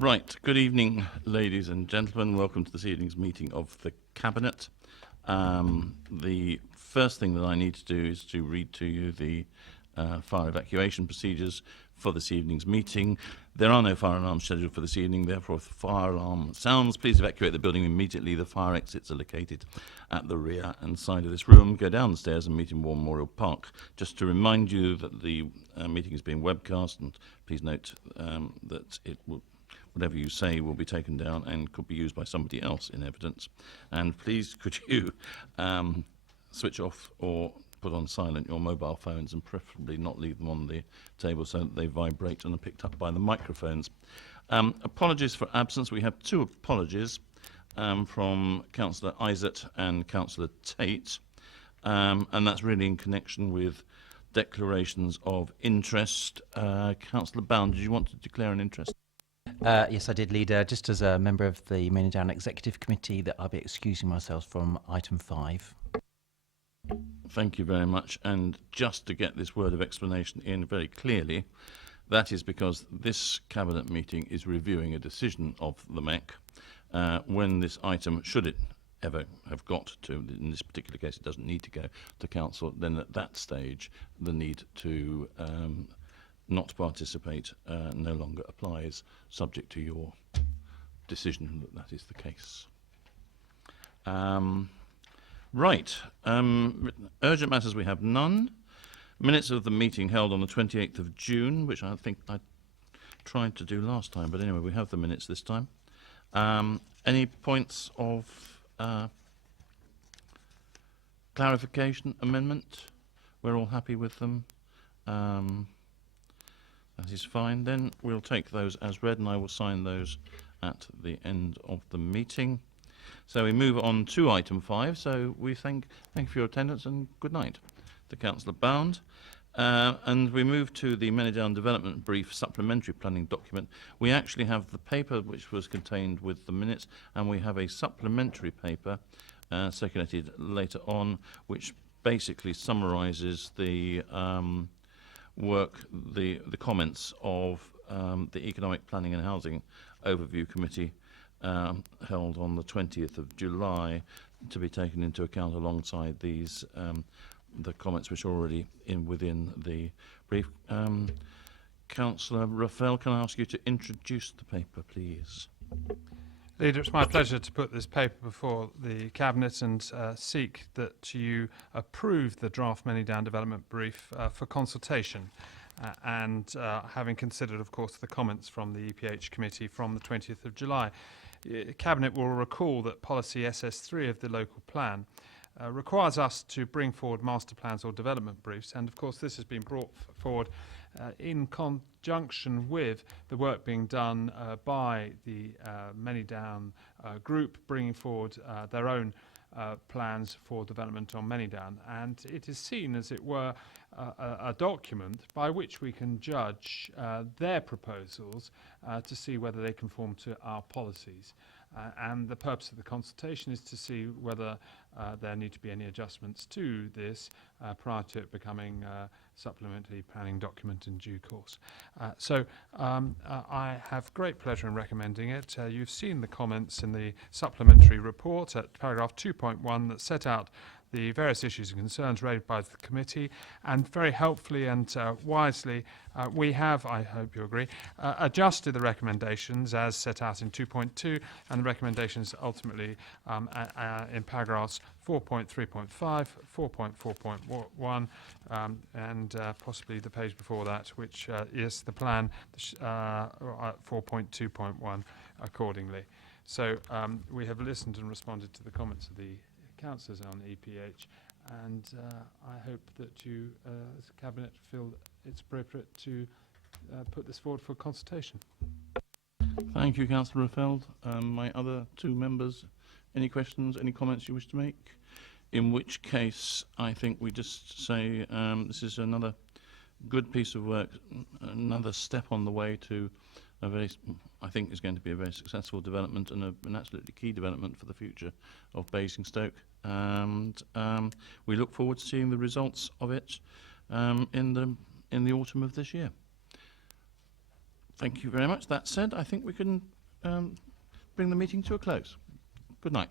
Right, good evening, ladies and gentlemen. Welcome to this evening's meeting of the Cabinet. The first thing that I need to do is to read to you the fire evacuation procedures for this evening's meeting. There are no fire alarms scheduled for this evening, therefore if the fire alarm sounds, please evacuate the building immediately. The fire exits are located at the rear and side of this room. Go down the stairs and meet in War Memorial Park. Just to remind you that the meeting is being webcast, and please note that it will, whatever you say will be taken down and could be used by somebody else in evidence. And please could you switch off or put on silent your mobile phones, and preferably not leave them on the table so that they vibrate and are picked up by the microphones. Apologies for absence. We have two apologies from Councillor Isett and Councillor Tate, and that's really in connection with declarations of interest. Councillor Bound, did you want to declare an interest? Yes, I did, Leader. Just as a member of the Main Down Executive Committee, that I'll be excusing myself from item 5. Thank you very much. And just to get this word of explanation in very clearly, that is because this Cabinet meeting is reviewing a decision of the MEC. When this item, should it ever have got to, in this particular case it doesn't need to go to Council, then at that stage the need to not participate no longer applies, subject to your decision that that is the case. Right, urgent matters we have none. Minutes of the meeting held on the 28th of June, which I think I tried to do last time, but anyway, we have the minutes this time. Any points of clarification, amendment? We're all happy with them. That is fine. Then we'll take those as read, and I will sign those at the end of the meeting. So we move on to item 5. So we thank you for your attendance and good night to Councillor Bound. And we move to the Manydown Development Brief Supplementary Planning Document. We actually have the paper which was contained with the minutes, and we have a supplementary paper circulated later on, which basically summarises the the comments of the Economic Planning and Housing Overview Committee held on the 20th of July, to be taken into account alongside these the comments which are already within the brief. Councillor Raphael, can I ask you to introduce the paper, please? Leader, it's my pleasure to put this paper before the Cabinet and seek that you approve the draft Manydown Development Brief for consultation. And having considered, of course, the comments from the EPH Committee from the 20th of July, Cabinet will recall that policy SS3 of the local plan requires us to bring forward master plans or development briefs, and of course this has been brought forward in conjunction with the work being done by the Manydown group, bringing forward their own plans for development on Manydown, and it is seen, as it were, a document by which we can judge their proposals to see whether they conform to our policies. And the purpose of the consultation is to see whether there need to be any adjustments to this prior to it becoming a supplementary planning document in due course. So I have great pleasure in recommending it. You've seen the comments in the supplementary report at paragraph 2.1 that set out the various issues and concerns raised by the committee, and very helpfully and wisely we have, I hope you agree, adjusted the recommendations as set out in 2.2, and the recommendations ultimately in paragraphs 4.3.5, 4.4.1 and possibly the page before that, which is the plan 4.2.1 accordingly. So we have listened and responded to the comments of the councillors on EPH, and I hope that you, as a Cabinet, feel it's appropriate to put this forward for consultation. Thank you, Councillor Raphael. My other two members, any questions, any comments you wish to make? In which case, I think we just say this is another good piece of work, another step on the way to a very, I think, is going to be a very successful development and an absolutely key development for the future of Basingstoke. And we look forward to seeing the results of it in the autumn of this year. Thank you very much. That said, I think we can bring the meeting to a close. Good night.